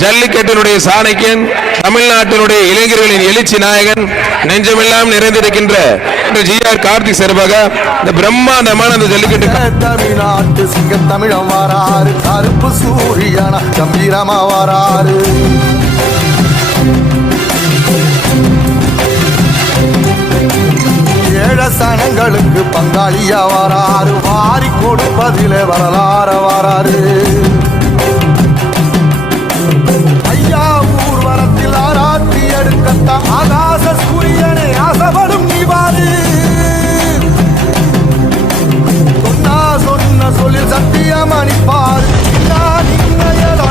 ஜல்லிக்கட்டினுடைய சாணக்கியன், தமிழ்நாட்டினுடைய இளைஞர்களின் எழுச்சி நாயகன், நெஞ்சமெல்லாம் நிறைந்திருக்கின்ற ஜி.ஆர். கார்த்திக் சார்பாக இந்த பிரம்மாண்டமான அந்த ஜல்லிக்கட்டு தமிழ்நாட்டு சிங்க தமிழம் வராரு, கருப்பு சூரியனா கம்பீரமா வராரு. சனங்களுக்கு பங்காளியா வராரு, வாரி கொடுப்பதிலே வரலாற வராரு. ஐயா ஊர்வலத்தில் ஆராத்தி எடுக்கத்தான் ஆகாச சூரியனே ஆசைப்படும் நீவாரு. சொன்ன சொல்லில் சத்தியம் அணிப்பாரு,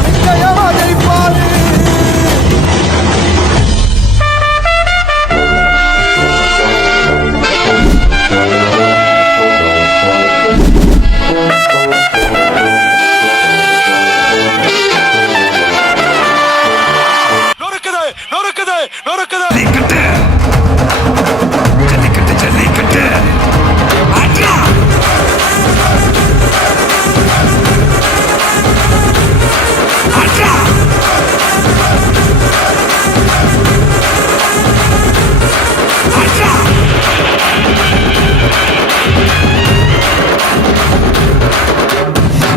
நிச்சயமா ஜெயிப்பாரு.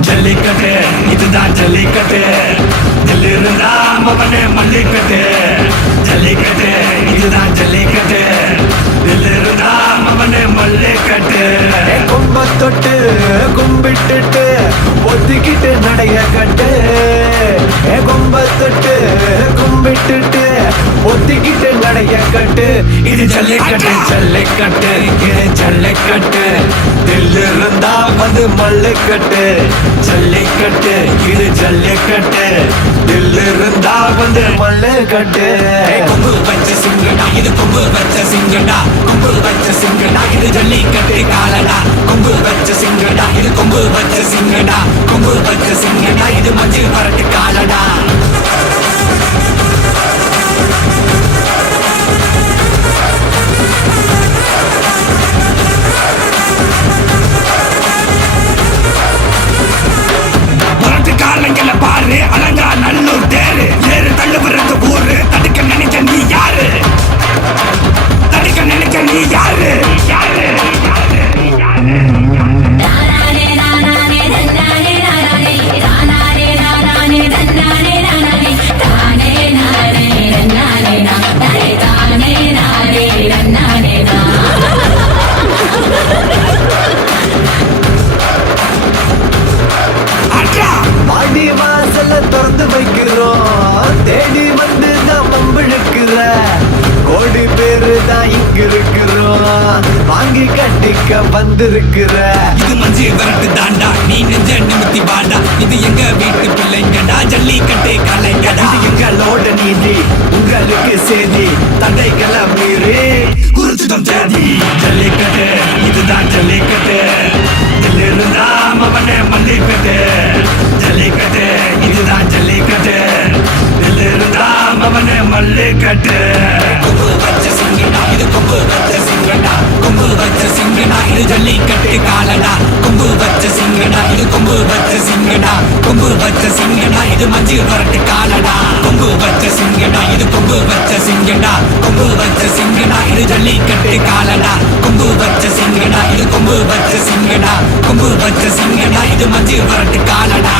ஜல்லிக்கட்டு இதுதான் ஜல்லிக்கட்டு, தில்லிருந்தா மவனே மல்லிக்கட்டு. ஜல்லிக்கட்டு இதுதான் ஜல்லிக்கட்டு, தில்லிருந்தா மவனே மல்லிக்கட்டு. கும்ப தொட்டு கும்பிட்டுட்டு ஒத்திக்கிட்டு நடைய கட்டு. கும்ப தொட்டு கும்பிட்டுட்டு ஒத்திக்கிட்டு நடைய கட்டு. இது ஜல்லிக்கட்டு ஜல்லிக்கட்டு இது ஜல்லிக்கட்டு, தில்லிருந்தா வந்து மல்லிக்கட்டு. ஜல்லிக்கட்டு இது ஜல்லிக்கட்டு, தில்லிருந்தா வந்து மல்லிக்கட்டு. கொம்பு வச்ச சிங்கடா இது கொம்பு வச்ச சிங்கடா, கொம்பு வச்ச சிங்கடா இது ஜல்லிக்கட்டு காலடா. கொம்பு வச்ச சிங்கடா இது கொம்பு வச்ச சிங்கடா, கொம்பு வச்ச சிங்கடா இது மஞ்சள் வரட்டு காலடா. காலங்கள பாரு அலங்கா நல்லூர் தேரு, ஏறு தள்ளு விடுறது ஊரு. தடுக்க நினைக்க நீ யாரு, தடுக்க நினைக்க நீ யாரு யாரு. வாடி வாசல திறந்து வைக்கிறோம், தேடி வந்து தான் மம்பிழுக்கிற. கோடி பேரு தான் இங்க இருக்கிறோம், வாங்கி கட்டிக்க வந்திருக்கிற. இது மஞ்சு வரட்டு தாண்டா, நீ நெஞ்ச நிமித்தி வாடா. இது எங்க வீட்டு பிள்ளைங்கடா, ஜல்லிக்கட்டு கலைஞடா. இது எங்களோட நீதி, உங்களுக்கு செய்தி, தடைகளை மீறி குறிச்சுதம் தேதி. ஜல்லிக்கட்டு இதுதான் ஜல்லிக்கட்டு, தில்லிருந்தா மவனே மல்லிக்கட்டு. ஜல்லிக்கட்டு இதுதான் ஜல்லிக்கட்டு, தில்லிருந்தா மவனே மல்லிக்கட்டு. கொம்பு வச்ச சிங்கடா இது கொம்பு வச்ச சிங்கடா, கொம்பு வச்ச சிங்கடா இது ஜல்லிக்கட்டு காலடா. கொம்பு வச்ச சிங்கடா இது கொம்பு வச்ச சிங்கடா, கொம்பு வச்ச சிங்கடா இது மஞ்சள் வரட்டு காலடா. கொம்பு வச்ச சிங்கடா இது கொம்பு வச்ச சிங்கடா, கொம்பு வச்ச சிங்கடா இது ஜல்லிக்கட்டு காலடா. கொம்பு வச்ச சிங்கடா இது கொம்பு வச்ச சிங்கடா, கொம்பு வச்ச சிங்கடா இது மஞ்சள் வரட்டு காலடா.